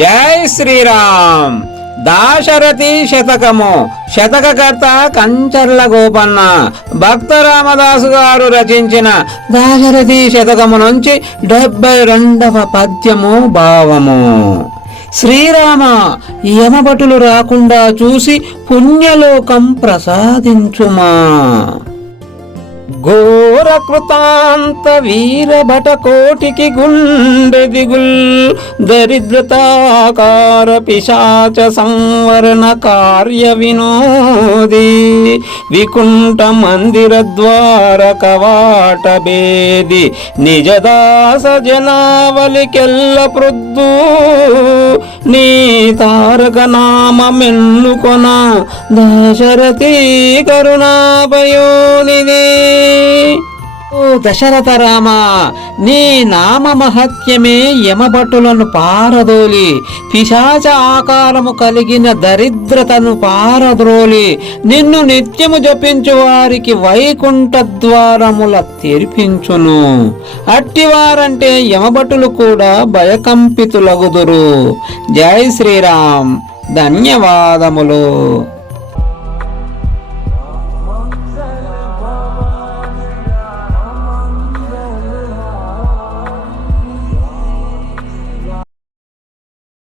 జై శ్రీరామ్. దాశరథి శతకము. శతకకర్త కంచర్ల గోపన్న. భక్త రామదాసు గారు రచించిన దాశరథి శతకము నుంచి 72వ పద్యము భావము. శ్రీరామ, యమభటులు రాకుండా చూసి పుణ్యలోకం ప్రసాదించుమా. ఘోర కృతాంత వీరభట కోటికి గుండె దిగుల్, దరిద్రతాకార పిశాచ సంవరణ కార్య వినోది, వికుంఠ మందిర ద్వార కవాట భేది, నిజదాస జనావలికెల్ల ప్రొద్దు, నీ తారక నామ మెన్నుకొన దశరథి కరుణాభయోనిదే. ఓ దశరథ రామ, నీ నామ మహత్యమే యమభటులను పారదోలి, పిశాచ ఆకారము కలిగిన దరిద్రతను పారద్రోలి, నిన్ను నిత్యము జపించు వారికి వైకుంఠ ద్వారముల తెరిపించును. అట్టివారంటే యమభటులు కూడా భయకంపితులగుదురు. జై శ్రీరామ్. ధన్యవాదములు.